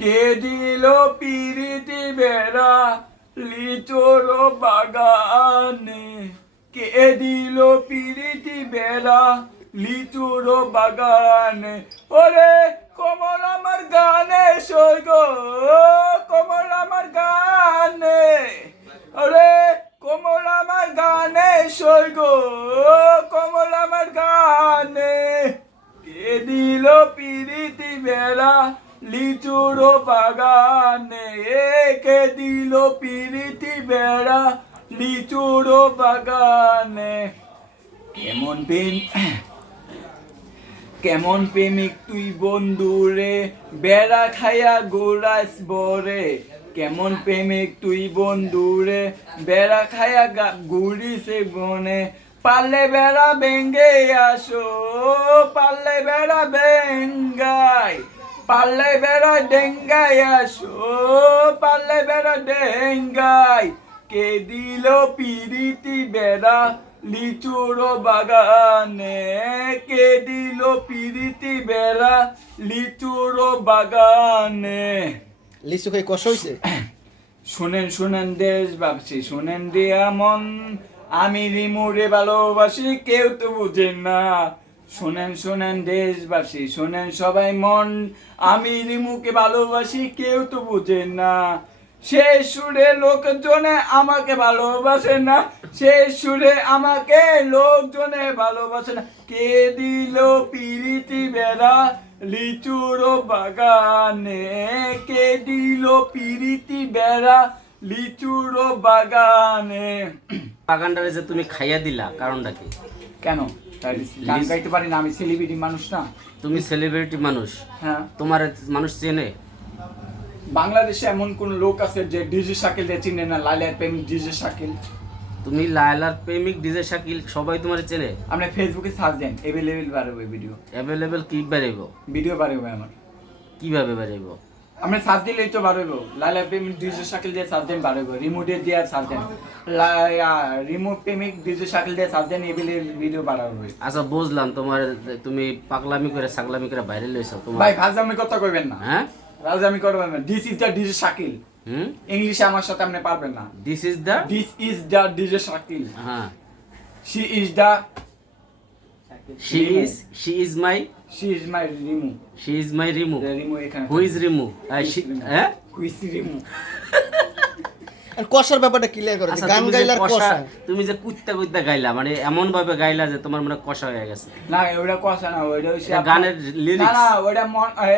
কে দিল পিরিতি বেড়া লিচুর বাগানে, কে দিল পিরিতি বেড়া লিচুর বাগানে। ওরে কমল আমার গানে সই গো, কমল আমার গানে, ওরে কমল আমার গানে সই গো, কমল আমার গানে। কে দিল পিরিতি বেড়া লিচুর বাগানে, কে দিল পিরিতি বেড়া লিচুর বাগানে। কেমন কেমন প্রেমিক তুই বন্ধুরে, বেড়া খাইয়া গোড়াস বরে। কেমন প্রেমিক তুই বন্ধুরে, বেড়া খাইয়া ঘুরিছে বনে। পারলে বেড়া ভেঙ্গে আসো, পারলে বেড়া ভেঙ্গাই, পারলে বেড়া ডেঙ্গাই আসো, পারলে বেড়া ডেঙ্গাই। কে দিল পিরিতি বেড়া লিচুর বাগানে, কে দিল পিরিতি বেড়া লিচুর বাগানে। লিচু খাই কষ হইছে? শুনেন শুনেন দেশবাসী, শুনেন দিয়া মন, আমি রিমুরে ভালোবাসি কেউ তো বুঝেন না। শুনেন শুনেন দেশবাসী, শুনেন সবাই মন, আমি রিমুকে ভালোবাসি কেউ তো বুঝেন না। সে সুরে লোকজনে আমাকে ভালোবাসে না, সে সুরে আমাকে লোকজনে ভালোবাসে না। কে দিল পিরিতি বেড়া লিচুর বাগানে, কে দিল পিরিতি বেড়া লিচুর বাগানে। বাগানটারে যে তুমি খাইয়া দিলা, কারণটা কি? কেন গান গাইতে পারি না? আমি সেলিব্রিটি মানুষ না? তুমি সেলিব্রিটি মানুষ, হ্যাঁ। তোমার মানুষ চেনে? বাংলাদেশে এমন কোন লোক আছে যে ডিজে শাকিল চিনে না? লাইলার প্রেমিক ডিজে শাকিল। তুমি লায়লার প্রেমিক ডিজে শাকিল সবাই তোমার চেনে? আপনি ফেসবুকে সার্চ দেন, অ্যাভেলেবল বাড়বে ভিডিও। অ্যাভেলেবল কি বাড়াইব? ভিডিও বাড়বে আমার। কিভাবে বাড়াইব? আপনি সার্চ দিলেই তো বাড়বে। লাইলার প্রেমিক ডিজে শাকিল দিয়ে সার্চ দেন বাড়বে, রিমোটে দিয়ে সার্চ দেন, রিমোট প্রেমিক ডিজে শাকিল দিয়ে সার্চ দেন, অ্যাভেলেবল ভিডিও বাড়বে। আচ্ছা বুঝলাম, তোমার তুমি পাগলামি করে ছাগলামি করে বাইরে লইছো তোমার। ভাই ফাজলামি কথা কইবেন না। হ্যাঁ, ফাজলামি করবেন না। This is the DJ Shakil. ইংলিশে আমার সাথে আপনি পারবেন না। This is the DJ Shakil. হ্যাঁ, she is the she is my Rimu. She is my Rimu. Rimu এখানে। Who is Rimu? হ্যাঁ, হুইস রিমু। আর কষার ব্যাপারটা ক্লিয়ার করো, আচ্ছা, গান তুমি যে গাইলার কষা। তুমি যে কুত্তা গাইলা, মানে এমন ভাবে গাইলা যে তোমার মনে কষা হয়ে গেছে। না ওটা কথা না, ওটা হচ্ছে গানের না লিরিক্স। না,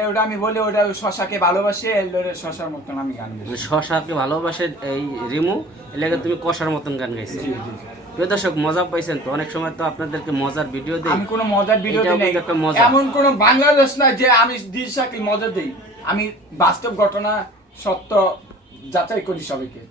ওটা আমি বলি ওটা শশাকে ভালোবাসে, এলডোরে শশার মতন আমি গান গাই। শশাকে ভালোবাসে এই রিমু, এলাকা তুমি কষার মতন গান গাইছো। জি জি। প্রিয় দর্শক, মজা পাইছেন তো? অনেক সময় তো আপনাদেরকে মজার ভিডিও দেই। আমি কোনো মজার ভিডিও এটাও দিই নাই। কিন্তু একটা মজা। এমন কোনো বাংলাদেশ না যে আমি ডিজে শাকিল মজা দেই। আমি বাস্তব ঘটনা সত্য যাচাই করি সবাইকে।